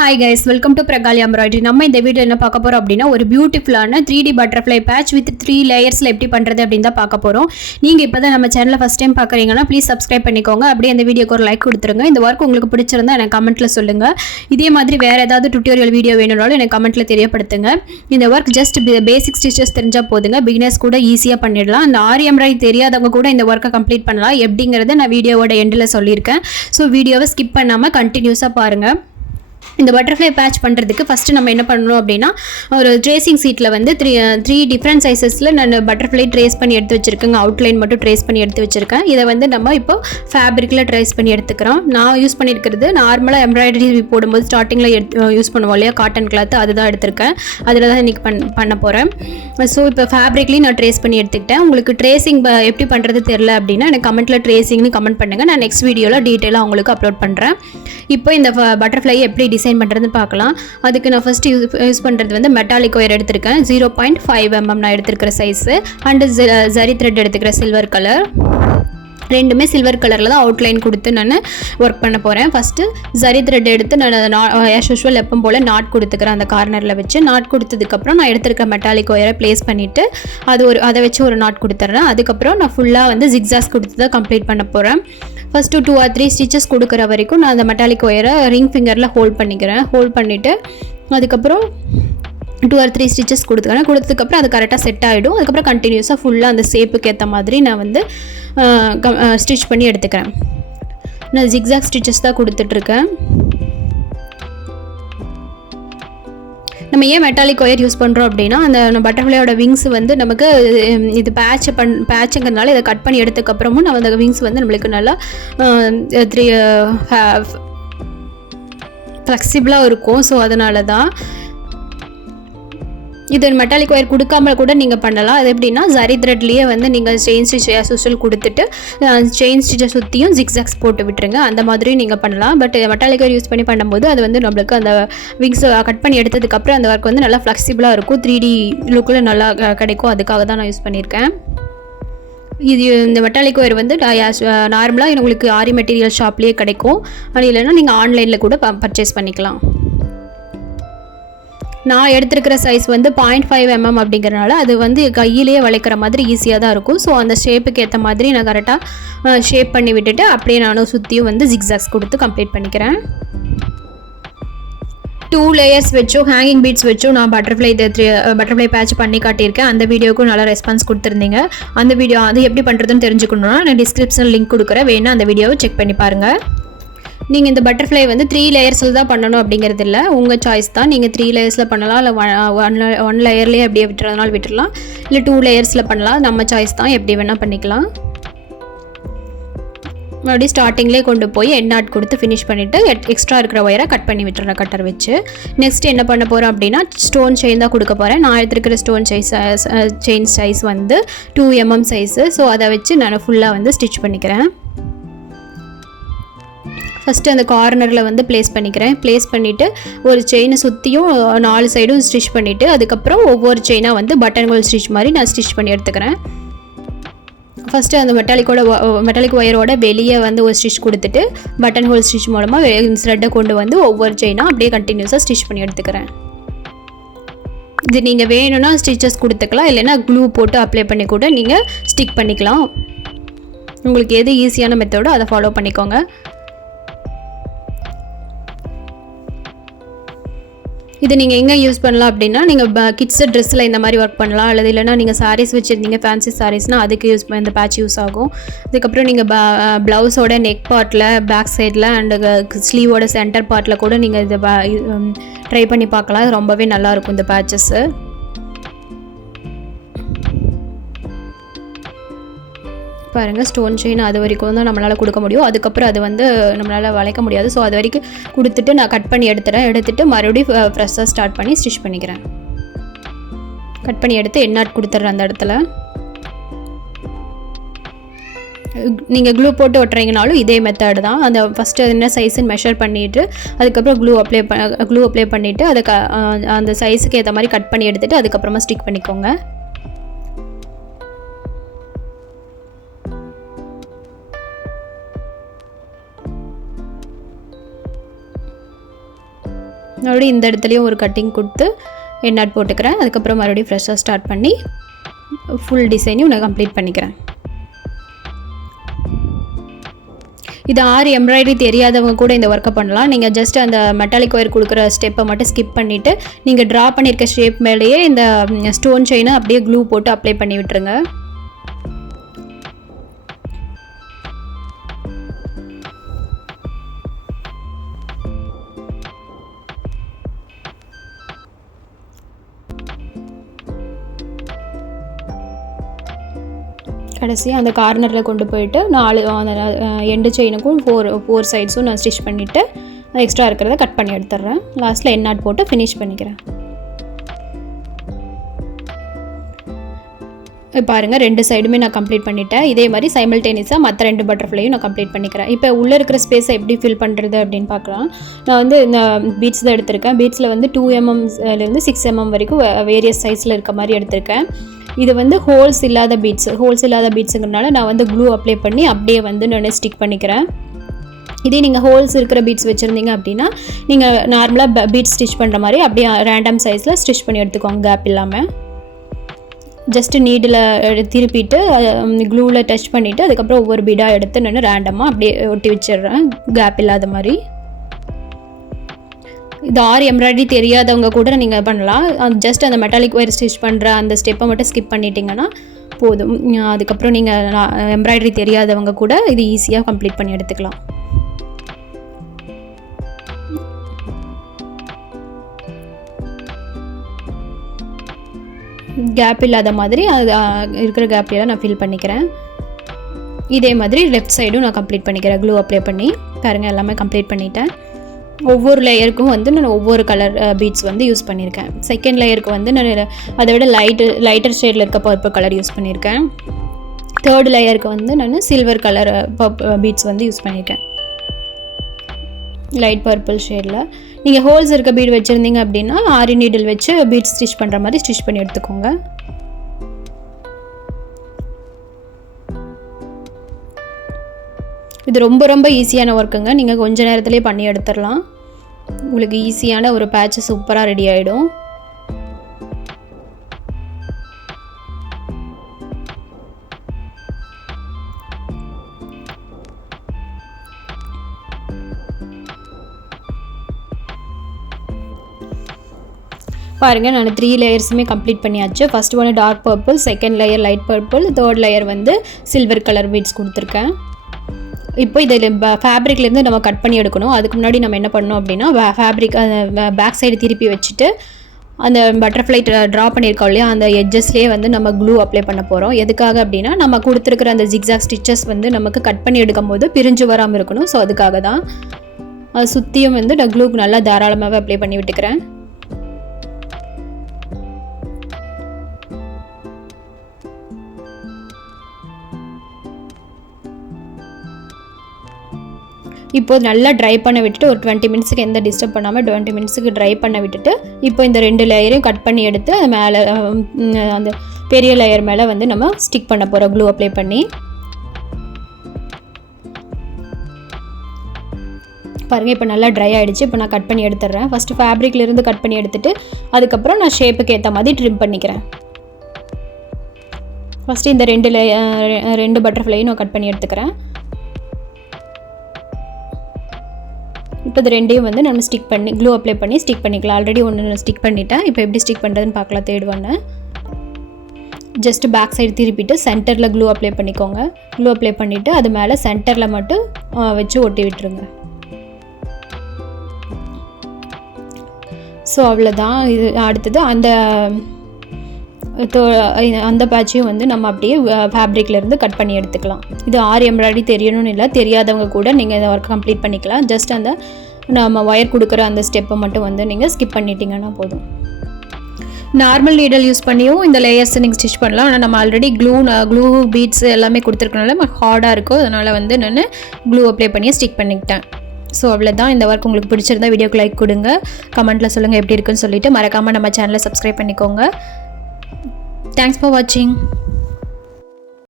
Hi guys, welcome to Prakalaya Embroidery. நம்ம இந்த வீடியோல என்ன பார்க்க போறோம் அப்படினா ஒரு பியூட்டிஃபுல்லான 3D butterfly patch with 3 layersல எப்படி பண்றது அப்படினு தான் பார்க்க போறோம். நீங்க இப்போதான் நம்ம சேனலை ஃபர்ஸ்ட் டைம் பார்க்கறீங்கன்னா ப்ளீஸ் Subscribe பண்ணிக்கோங்க. அப்படியே இந்த வீடியோக்கு ஒரு லைக் கொடுத்துருங்க. இந்த வர்க் உங்களுக்கு பிடிச்சிருந்தா எனக்கு கமெண்ட்ல சொல்லுங்க. இதே மாதிரி வேற ஏதாவது டுட்டோரியல் வீடியோ வேணும்னாலும் எனக்கு கமெண்ட்ல தெரியப்படுத்துங்க. இந்த வர்க் ஜஸ்ட் பேசிக் ஸ்டிச்சஸ் தெரிஞ்சா போதுங்க. பிகினர்ஸ் கூட ஈஸியா பண்ணிடலாம். அந்த ஆரி எம்ப்ராய்டரி தெரியாதவங்க கூட இந்த வர்க்கை கம்ப்ளீட் பண்ணலாம். எப்படிங்கறத நான் வீடியோவோட எண்ட்ல சொல்லியிருக்கேன். ஸோ வீடியோவை ஸ்கிப் பண்ணாம கண்டினியூஸா பாருங்க. இந்த பட்டர்ஃப்ளை பேட்ச் பண்ணுறதுக்கு ஃபஸ்ட்டு நம்ம என்ன பண்ணணும் அப்படின்னா ஒரு ட்ரேசிங் சீட்டில் வந்து த்ரீ டிஃப்ரெண்ட் சைஸஸில் நான் பட்டர்ஃப்ளை ட்ரேஸ் பண்ணி எடுத்து வச்சுருக்கேங்க. அவுட்லைன் மட்டும் ட்ரேஸ் பண்ணி எடுத்து வச்சுருக்கேன். இதை வந்து நம்ம இப்போ ஃபேப்ரிக்கில் ட்ரேஸ் பண்ணி எடுத்துக்கிறோம். நான் யூஸ் பண்ணியிருக்கிறது நார்மலாக எம்ப்ராய்டரி போடும்போது ஸ்டார்டிங்கில் யூஸ் பண்ணுவோம் இல்லையா, காட்டன் கிளாத், அதுதான் எடுத்திருக்கேன். அதில் தான் இன்றைக்கி பண்ண போகிறேன். ஸோ இப்போ ஃபேப்ரிக்லேயும் நான் ட்ரேஸ் பண்ணி எடுத்துக்கிட்டேன். உங்களுக்கு ட்ரேசிங் எப்படி பண்ணுறது தெரில அப்படின்னா எனக்கு கமெண்ட்டில் ட்ரேசிங்னு கமெண்ட் பண்ணுங்கள். நான் நெக்ஸ்ட் வீடியோவில் டீட்டெயிலாக உங்களுக்கு அப்லோட் பண்ணுறேன். இப்போ இந்த பட்டர்ஃப்ளை எப்படி டிசைன் பண்ணுறதுன்னு பார்க்கலாம். அதுக்கு நான் ஃபஸ்ட்டு யூஸ் பண்ணுறது வந்து மெட்டாலிக் ஒயர் எடுத்திருக்கேன். 0.5 mm நான் எடுத்துருக்கிற சைஸு. அண்டு ஜரி த்ரெட் எடுத்துக்கிற சில்வர் கலர். ரெண்டுமே சில்வர் கலரில் தான் அவுட்லைன் கொடுத்து நான் ஒர்க் பண்ண போகிறேன். ஃபஸ்ட்டு ஜரி த்ரெட் எடுத்து நான் ஆஸ் யூஷுவல் எப்பவும் போல் நாட் கொடுத்துக்கிறேன். அந்த கார்னரில் வச்சு நாட் கொடுத்ததுக்கப்புறம் நான் எடுத்துருக்க மெட்டாலிக் ஒயரை ப்ளேஸ் பண்ணிவிட்டு அதை வச்சு ஒரு நாட் கொடுத்துட்றேன். அதுக்கப்புறம் நான் ஃபுல்லாக வந்து ஜிக்ஸாஸ் கொடுத்து தான் கம்ப்ளீட் பண்ண போகிறேன். ஃபஸ்ட்டு 2 or 3 ஸ்டிச்சஸ் கொடுக்குற வரைக்கும் நான் அந்த மெட்டாலிக் ஒயரை ரிங் ஃபிங்கரில் ஹோல்ட் பண்ணிக்கிறேன். ஹோல்ட் பண்ணிவிட்டு அதுக்கப்புறம் 2 or 3 ஸ்டிச்சஸ் கொடுத்ததுக்கப்புறம் அது கரெக்டாக செட் ஆகிடும். அதுக்கப்புறம் கண்டினியூஸாக ஃபுல்லாக அந்த ஷேப்புக்கு ஏற்ற மாதிரி நான் வந்து ஸ்டிச் பண்ணி எடுத்துக்கிறேன். நான் ஜிக்ஸாக் ஸ்டிச்சஸ் தான் கொடுத்துட்ருக்கேன். நம்ம ஏன் மெட்டாலிக் ஒயர் யூஸ் பண்ணுறோம் அப்படின்னா அந்த பட்டர்ஃப்ளையோட விங்ஸ் வந்து நமக்கு இது பேட்சுங்கிறதுனால இதை கட் பண்ணி எடுத்ததுக்கப்புறமும் நம்ம அந்த விங்ஸ் வந்து நம்மளுக்கு நல்லா ஃப்ளெக்சிபிளாக இருக்கும். ஸோ அதனால தான் இது மெட்டாலிக் ஒயர் கொடுக்காம கூட நீங்கள் பண்ணலாம். அது எப்படின்னா ஜரி த்ரெட்லேயே வந்து நீங்கள் செயின் ஸ்டிச் யூஸ்வல் கொடுத்துட்டு செயின் ஸ்டிச்சை சுற்றியும் ஜிக்ஸாக்ஸ் போட்டு விட்டுருங்க. அந்த மாதிரி நீங்கள் பண்ணலாம். பட் மெட்டாலிக் ஒயர் யூஸ் பண்ணி பண்ணும்போது அது வந்து நம்மளுக்கு அந்த விங்ஸ் கட் பண்ணி எடுத்ததுக்கப்புறம் அந்த ஒர்க் வந்து நல்லா ஃப்ளெக்சிபிளாக இருக்கும். 3D லுக்கில் நல்லா கிடைக்கும். அதுக்காக தான் நான் யூஸ் பண்ணியிருக்கேன். இந்த மெட்டாலிக் ஒயர் வந்து நார்மலாக உங்களுக்கு ஆரி மெட்டீரியல் ஷாப்லேயே கிடைக்கும். அது இல்லைன்னா நீங்கள் ஆன்லைனில் கூட பர்ச்சேஸ் பண்ணிக்கலாம். நான் எடுத்துருக்கிற சைஸ் வந்து 0.5 mm அப்படிங்கிறனால அது வந்து கையிலேயே வளைக்கிற மாதிரி ஈஸியாக தான் இருக்கும். ஸோ அந்த ஷேப்புக்கு ஏற்ற மாதிரி நான் கரெக்டாக ஷேப் பண்ணி விட்டுட்டு அப்படியே நானும் சுற்றியும் வந்து ஜிக்ஸாக்ஸ் கொடுத்து கம்ப்ளீட் பண்ணிக்கிறேன். 2 லேயர்ஸ் வச்சும் ஹேங்கிங் பீட்ஸ் வச்சும் நான் பட்டர்ஃப்ளை பேட்ச் பண்ணி காட்டியிருக்கேன். அந்த வீடியோக்கும் நல்லா ரெஸ்பான்ஸ் கொடுத்துருந்தீங்க. அந்த வீடியோ அது எப்படி பண்ணுறதுன்னு தெரிஞ்சுக்கணுன்னா நான் டிஸ்கிரிப்ஷனில் லிங்க் கொடுக்குறேன். வேணா அந்த வீடியோவை செக் பண்ணி பாருங்கள். நீங்கள் இந்த பட்டர்ஃப்ளை வந்து 3 லேயர்ஸில் தான் பண்ணணும் அப்படிங்கிறது இல்லை, உங்கள் சாய்ஸ் தான். நீங்கள் 3 லேயர்ஸில் பண்ணலாம், இல்லை ஒன் லேயர்லேயே அப்படியே விட்டுறதுனால விட்டுடலாம், இல்லை 2 லேயர்ஸில் பண்ணலாம். நம்ம சாய்ஸ் தான், எப்படி வேணால் பண்ணிக்கலாம். மறுபடியும் ஸ்டார்டிங்லேயே கொண்டு போய் எண்ட் நாட் கொடுத்து ஃபினிஷ் பண்ணிவிட்டு எக்ஸ்ட்ரா இருக்கிற ஒயரை கட் பண்ணி விட்டுறேன் கட்டர் வச்சு. நெக்ஸ்ட் என்ன பண்ண போகிறேன் அப்படின்னா ஸ்டோன் செயின் தான் கொடுக்க போகிறேன். நான் எடுத்துருக்கிற ஸ்டோன் செயின் சைஸ் வந்து 2 mm சைஸு. ஸோ அதை வச்சு நான் ஃபுல்லாக வந்து ஸ்டிச் பண்ணிக்கிறேன். ஃபஸ்ட்டு அந்த கார்னரில் வந்து ப்ளேஸ் பண்ணிவிட்டு ஒரு செயினை சுற்றியும் 4 சைடும் ஸ்டிச் பண்ணிவிட்டு அதுக்கப்புறம் ஒவ்வொரு செயினாக வந்து பட்டன் ஹோல் ஸ்டிச் மாதிரி நான் ஸ்டிச் பண்ணி எடுத்துக்கிறேன். ஃபஸ்ட்டு அந்த மெட்டாலிக் ஒயரோட வெளியே வந்து ஒரு ஸ்டிச் கொடுத்துட்டு பட்டன் ஹோல் ஸ்டிச் மூலமாக த்ரெட்டை கொண்டு வந்து ஒவ்வொரு செயினாக அப்படியே கண்டினியூஸாக ஸ்டிச் பண்ணி எடுத்துக்கிறேன். இது நீங்கள் வேணும்னா ஸ்டிச்சஸ் கொடுத்துக்கலாம், இல்லைன்னா க்ளூ போட்டு அப்ளை பண்ணி கூட நீங்கள் ஸ்டிக் பண்ணிக்கலாம். உங்களுக்கு எது ஈஸியான மெத்தடோ அதை ஃபாலோ பண்ணிக்கோங்க. இது நீங்கள் எங்கே யூஸ் பண்ணலாம் அப்படின்னா நீங்கள் கிட்ஸ் ட்ரெஸ்ஸில் இந்த மாதிரி ஒர்க் பண்ணலாம். அல்லது இல்லைனா நீங்கள் சாரீஸ் வச்சுருந்தீங்க, ஃபேன்சி சாரீஸ்னால் அதுக்கு இந்த பேட்ச் யூஸ் ஆகும். அதுக்கப்புறம் நீங்கள் ப்ளவுஸோட நெக் பார்ட்டில், பேக் சைடில் அண்டு ஸ்லீவோட சென்டர் பார்ட்டில் கூட நீங்கள் இதை ட்ரை பண்ணி பார்க்கலாம். இது ரொம்பவே நல்லாயிருக்கும் இந்த பேட்சஸ்ஸு. பாருங்கள், ஸ்டோன் செயின் அது வரைக்கும் தான் நம்மளால் கொடுக்க முடியும். அதுக்கப்புறம் அது வந்து நம்மளால் வளைக்க முடியாது. ஸோ அது வரைக்கும் கொடுத்துட்டு நான் கட் பண்ணி எடுத்துட்டு மறுபடியும் ஃப்ரெஷ்ஷாக ஸ்டார்ட் பண்ணி ஸ்டிச் பண்ணிக்கிறேன். கட் பண்ணி எடுத்து எண்ட் நாட் கொடுத்துட்றேன் அந்த இடத்துல. நீங்கள் க்ளூ போட்டு ஒட்டுறீங்கனாலும் இதே மெத்தட் தான். அந்த ஃபஸ்ட்டு என்ன சைஸுன்னு மெஷர் பண்ணிவிட்டு அதுக்கப்புறம் க்ளூ அப்ளை பண்ணிவிட்டு அதுக்கு அந்த சைஸுக்கு ஏற்ற மாதிரி கட் பண்ணி எடுத்துகிட்டு அதுக்கப்புறமா ஸ்டிக் பண்ணிக்கோங்க. மறுபடியும் இந்த இடத்துலையும் ஒரு கட்டிங் கொடுத்து எண்ணாட் போட்டுக்கிறேன். அதுக்கப்புறம் மறுபடியும் ஃப்ரெஷ்ஷாக ஸ்டார்ட் பண்ணி ஃபுல் டிசைனையும் நான் கம்ப்ளீட் பண்ணிக்கிறேன். இது ஆரி எம்ப்ராய்டரி தெரியாதவங்க கூட இந்த ஒர்க்கை பண்ணலாம். நீங்கள் ஜஸ்ட் அந்த மெட்டாலிக் ஒயர் கொடுக்குற ஸ்டெப்பை மட்டும் ஸ்கிப் பண்ணிவிட்டு நீங்கள் ட்ரா பண்ணியிருக்க ஷேப் மேலேயே இந்த ஸ்டோன் செயினை அப்படியே க்ளூ போட்டு அப்ளை பண்ணி விட்டுருங்க. கடைசியாக அந்த கார்னரில் கொண்டு போயிட்டு 4 அந்த எண்டு செயினுக்கும் 4 சைட்ஸும் நான் ஸ்டிச் பண்ணிவிட்டு எக்ஸ்ட்ரா இருக்கிறத கட் பண்ணி எடுத்துடுறேன். லாஸ்ட்டில் எண்ணாட் போட்டு ஃபினிஷ் பண்ணிக்கிறேன். பாருங்கள் 2 சைடுமே நான் கம்ப்ளீட் பண்ணிட்டேன். இதே மாதிரி சைமல்டேனியஸாக மற்ற 2 பட்டர்ஃப்ளையும் நான் கம்ப்ளீட் பண்ணிக்கிறேன். இப்போ உள்ளே இருக்கிற ஸ்பேஸை எப்படி ஃபில் பண்ணுறது அப்படின்னு பார்க்கலாம். நான் வந்து இந்த பீட்ஸ் தான் எடுத்திருக்கேன். பீட்ஸில் வந்து 2 mmலேருந்து 6 mm வரைக்கும் வேரியஸ் சைஸில் இருக்க மாதிரி எடுத்திருக்கேன். இது வந்து ஹோல்ஸ் இல்லாத பீட்ஸுங்கிறனால நான் வந்து க்ளூ அப்ளை பண்ணி அப்படியே வந்து நான் ஸ்டிக் பண்ணிக்கிறேன். இதே நீங்கள் ஹோல்ஸ் இருக்கிற பீட்ஸ் வச்சுருந்தீங்க அப்படின்னா நீங்கள் நார்மலாக பீட்ஸ் ஸ்டிச் பண்ணுற மாதிரி அப்படியே ரேண்டம் சைஸில் ஸ்டிச் பண்ணி எடுத்துக்கோங்க, கேப் இல்லாமல். ஜஸ்ட்டு நீடில் திருப்பிட்டு க்ளூவில் டச் பண்ணிவிட்டு அதுக்கப்புறம் ஒவ்வொரு பீடாக எடுத்து நான் ரேண்டமாக அப்படியே ஒட்டி வச்சிடுறேன், கேப் இல்லாத மாதிரி. இது ஆரி எம்ப்ராய்டரி தெரியாதவங்க கூட நீங்கள் பண்ணலாம். ஜஸ்ட் அந்த மெட்டாலிக் ஒயர் ஸ்டிச் பண்ணுற அந்த ஸ்டெப்பை மட்டும் ஸ்கிப் பண்ணிட்டீங்கன்னா போதும். அதுக்கப்புறம் நீங்கள் எம்ப்ராய்டரி தெரியாதவங்க கூட இது ஈஸியாக கம்ப்ளீட் பண்ணி எடுத்துக்கலாம். கேப் இல்லாத மாதிரி அது இருக்கிற கேப்லாம் நான் ஃபில் பண்ணிக்கிறேன். இதே மாதிரி லெஃப்ட் சைடும் நான் கம்ப்ளீட் பண்ணிக்கிறேன். க்ளூ அப்ளை பண்ணி பாருங்கள், எல்லாமே கம்ப்ளீட் பண்ணிட்டேன். ஒவ்வொரு லேயருக்கும் வந்து நான் ஒவ்வொரு கலர் பீட்ஸ் வந்து யூஸ் பண்ணியிருக்கேன். செகண்ட் லேயருக்கு வந்து நான் அதை விட லைட்டர் ஷேடில் இருக்க பர்பிள் கலர் யூஸ் பண்ணியிருக்கேன். தேர்ட் லேயருக்கு வந்து நான் சில்வர் கலர் பீட்ஸ் வந்து யூஸ் பண்ணியிருக்கேன், லைட் பர்பிள் ஷேடில். நீங்கள் ஹோல்ஸ் இருக்க பீட் வச்சுருந்தீங்க அப்படின்னா ஆரி நீடில் வச்சு பீட்ஸ் ஸ்டிச் பண்ணுற மாதிரி ஸ்டிச் பண்ணி எடுத்துக்கோங்க. இது ரொம்ப ரொம்ப ஈஸியான ஒர்க்குங்க. நீங்கள் கொஞ்ச நேரத்துலேயே பண்ணி எடுத்துடலாம். உங்களுக்கு ஈஸியான ஒரு பேட்ச் சூப்பராக ரெடி ஆகிடும். பாருங்கள், நான் 3 லேயர்ஸுமே கம்ப்ளீட் பண்ணியாச்சு. ஃபஸ்ட் ஒன்று dark purple, second layer light purple, third layer வந்து சில்வர் கலர் பீட்ஸ் கொடுத்துருக்கேன். இப்போ இதில் ஃபேப்ரிக்லேருந்து நம்ம கட் பண்ணி எடுக்கணும். அதுக்கு முன்னாடி நம்ம என்ன பண்ணணும் அப்படின்னா ஃபேப்ரிக் பேக் சைடு திருப்பி வச்சுட்டு அந்த பட்டர்ஃப்ளை ட்ரா பண்ணியிருக்கோம் இல்லையா, அந்த எட்ஜஸ்லேயே வந்து நம்ம க்ளூ அப்ளை பண்ண போகிறோம். எதுக்காக அப்படின்னா நம்ம கொடுத்துருக்குற அந்த ஜிக்ஸாக் ஸ்டிச்சஸ் வந்து நமக்கு கட் பண்ணி எடுக்கும் போது பிரிஞ்சு வராமல் இருக்கணும். ஸோ அதுக்காக தான் அது சுற்றியும் வந்து நான் க்ளூக்கு நல்லா தாராளமாகவே அப்ளை பண்ணி விட்டுக்கிறேன். இப்போது நல்லா ட்ரை பண்ண விட்டுட்டு ஒரு 20 மினிட்ஸுக்கு எந்த டிஸ்டர்ப் பண்ணாமல் 20 மினிட்ஸுக்கு ட்ரை பண்ண விட்டுட்டு இப்போ இந்த 2 லேயரையும் கட் பண்ணி எடுத்து அது மேலே அந்த பெரிய லேயர் மேலே வந்து நம்ம ஸ்டிக் பண்ண போகிறோம் க்ளூ அப்ளை பண்ணி. பாருங்கள், இப்போ நல்லா ட்ரை ஆகிடுச்சு. இப்போ நான் கட் பண்ணி எடுத்துடுறேன். ஃபஸ்ட்டு ஃபேப்ரிக்லேருந்து கட் பண்ணி எடுத்துகிட்டு அதுக்கப்புறம் நான் ஷேப்புக்கு ஏற்ற மாதிரி ட்ரிம் பண்ணிக்கிறேன். ஃபஸ்ட்டு இந்த 2 பட்டர்ஃப்ளையும் நான் கட் பண்ணி எடுத்துக்கிறேன். இப்போ இது 2ஐயும் வந்து நம்ம ஸ்டிக் பண்ணி க்ளூ அப்ளை பண்ணி ஸ்டிக் பண்ணிக்கலாம். ஆல்ரெடி ஒன்று நான் ஸ்டிக் பண்ணிட்டேன். இப்போ எப்படி ஸ்டிக் பண்ணுறதுன்னு பார்க்கலாம். தேடுவானு ஜஸ்ட் பேக் சைடு திருப்பிட்டு சென்டரில் க்ளூ அப்ளை பண்ணிக்கோங்க. க்ளூ அப்ளை பண்ணிவிட்டு அது மேலே சென்டரில் மட்டும் வச்சு ஒட்டி விட்டுருங்க. ஸோ அவ்வளோதான். இது அடுத்தது அந்த பேட்சையும் வந்து நம்ம அப்படியே ஃபேப்ரிக்லேருந்து கட் பண்ணி எடுத்துக்கலாம். இது ஆரி எம்ப்ராய்டரி தெரியணும்னு இல்லை, தெரியாதவங்க கூட நீங்கள் இந்த ஒர்க் கம்ப்ளீட் பண்ணிக்கலாம். ஜஸ்ட் அந்த நம்ம ஒயர் கொடுக்குற அந்த ஸ்டெப்பை மட்டும் வந்து நீங்கள் ஸ்கிப் பண்ணிட்டீங்கன்னா போதும். நார்மல் நீடல் யூஸ் பண்ணியும் இந்த லேயர்ஸ் நீங்கள் ஸ்டிச் பண்ணலாம். ஆனால் நம்ம ஆல்ரெடி க்ளூ பீட்ஸ் எல்லாமே கொடுத்துருக்கனால ஹார்டாக இருக்கும். அதனால் வந்து நான் க்ளூ அப்ளை பண்ணி ஸ்டிக் பண்ணிக்கிட்டேன். ஸோ அவ்வளோதான். இந்த ஒர்க் உங்களுக்கு பிடிச்சிருந்தா வீடியோக்கு லைக் கொடுங்க, கமெண்ட்டில் சொல்லுங்கள் எப்படி இருக்குன்னு சொல்லிவிட்டு மறக்காமல் நம்ம சேனலை சப்ஸ்கிரைப் பண்ணிக்கோங்க. Thanks for watching.